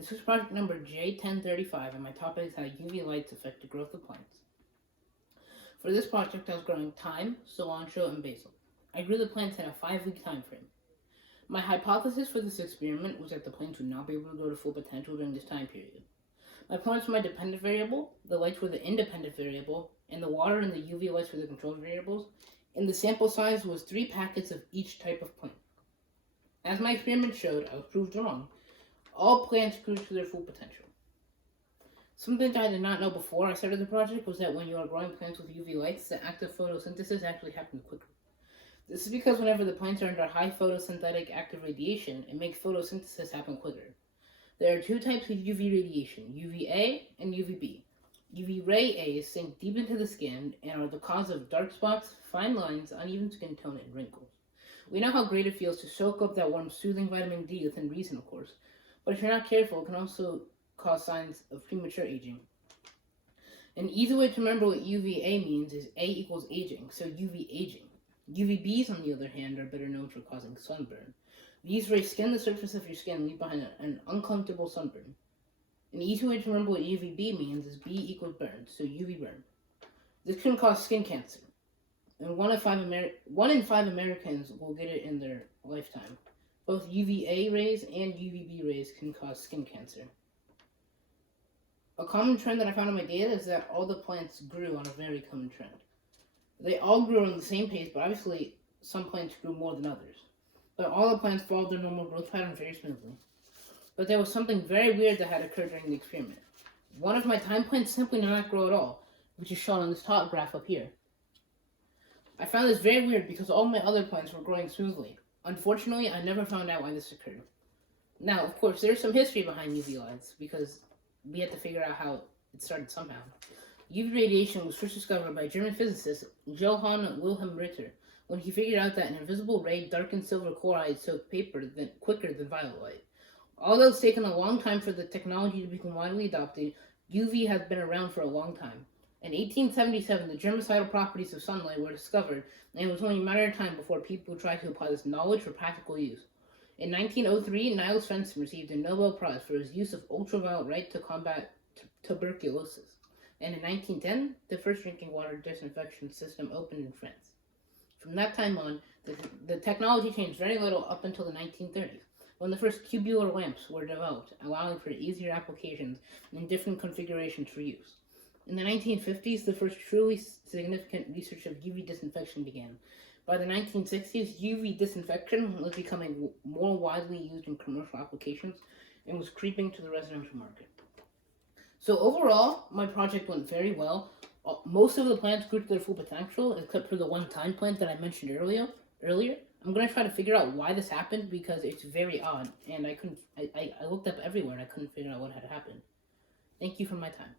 This is project number J1035, and my topic is how UV lights affect the growth of plants. For this project, I was growing thyme, cilantro, and basil. I grew the plants in a 5-week time frame. My hypothesis for this experiment was that the plants would not be able to grow to full potential during this time period. My plants were my dependent variable, the lights were the independent variable, and the water and the UV lights were the controlled variables, and the sample size was 3 packets of each type of plant. As my experiment showed, I was proved wrong. All plants grew to their full potential. Something that I did not know before I started the project was that when you are growing plants with UV lights, the act of photosynthesis actually happens quicker. This is because whenever the plants are under high photosynthetic active radiation, it makes photosynthesis happen quicker. There are 2 types of UV radiation, UVA and UVB. UV ray A's sink deep into the skin and are the cause of dark spots, fine lines, uneven skin tone, and wrinkles. We know how great it feels to soak up that warm, soothing vitamin D within reason, of course. But if you're not careful, it can also cause signs of premature aging. An easy way to remember what UVA means is A equals aging, so UV aging. UVBs, on the other hand, are better known for causing sunburn. These rays skin the surface of your skin and leave behind an uncomfortable sunburn. An easy way to remember what UVB means is B equals burn, so UV burn. This can cause skin cancer, and 1 in 5 Americans will get it in their lifetime. Both UVA rays and UVB rays can cause skin cancer. A common trend that I found in my data is that all the plants grew on a very common trend. They all grew on the same pace, but obviously some plants grew more than others. But all the plants followed their normal growth pattern very smoothly. But there was something very weird that had occurred during the experiment. One of my thyme plants simply did not grow at all, which is shown on this top graph up here. I found this very weird because all my other plants were growing smoothly. Unfortunately, I never found out why this occurred. Now, of course, there's some history behind UV lights because we had to figure out how it started somehow. UV radiation was first discovered by German physicist Johann Wilhelm Ritter when he figured out that an invisible ray darkened silver chloride soaked paper quicker than violet light. Although it's taken a long time for the technology to become widely adopted, UV has been around for a long time. In 1877, the germicidal properties of sunlight were discovered, and it was only a matter of time before people tried to apply this knowledge for practical use. In 1903, Niels Svensson received a Nobel Prize for his use of ultraviolet light to combat tuberculosis. And in 1910, the first drinking water disinfection system opened in France. From that time on, the technology changed very little up until the 1930s, when the first cubular lamps were developed, allowing for easier applications and different configurations for use. In the 1950s, the first truly significant research of UV disinfection began. By the 1960s, UV disinfection was becoming more widely used in commercial applications and was creeping to the residential market. So overall, my project went very well. Most of the plants grew to their full potential, except for the one thyme plant that I mentioned earlier. I'm going to try to figure out why this happened because it's very odd, and I looked up everywhere and I couldn't figure out what had happened. Thank you for my time.